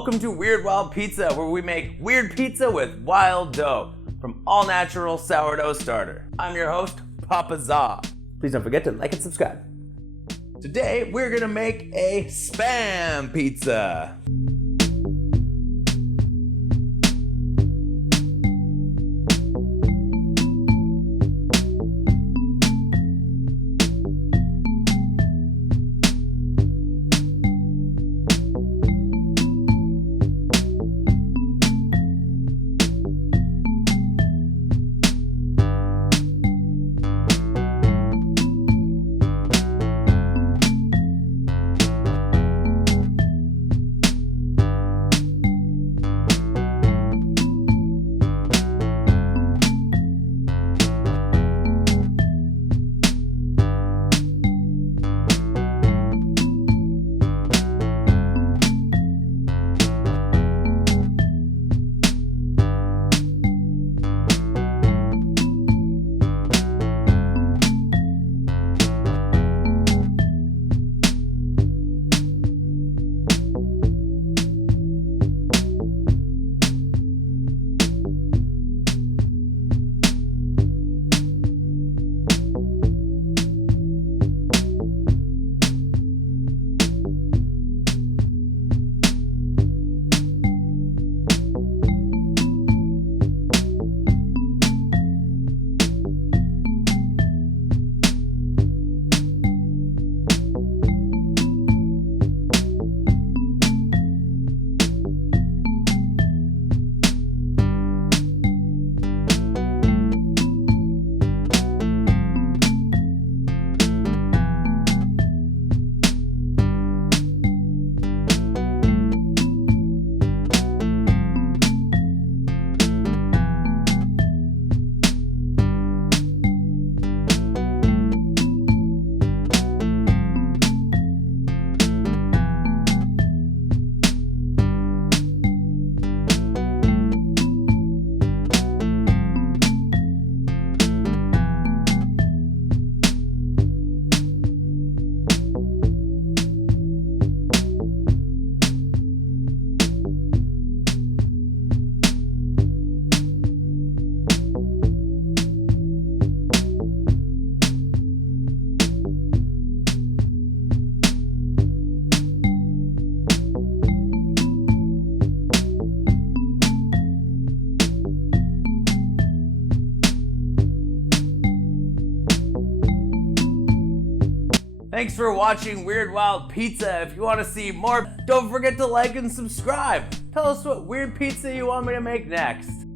Welcome to Weird Wild Pizza, where we make weird pizza with wild dough from all natural sourdough starter. I'm your host, Papa Za. Please don't forget to like and subscribe. Today, we're gonna make a SPAM pizza. Thanks for watching Weird Wild Pizza. If you want to see more, don't forget to like and subscribe. Tell us what weird pizza you want me to make next.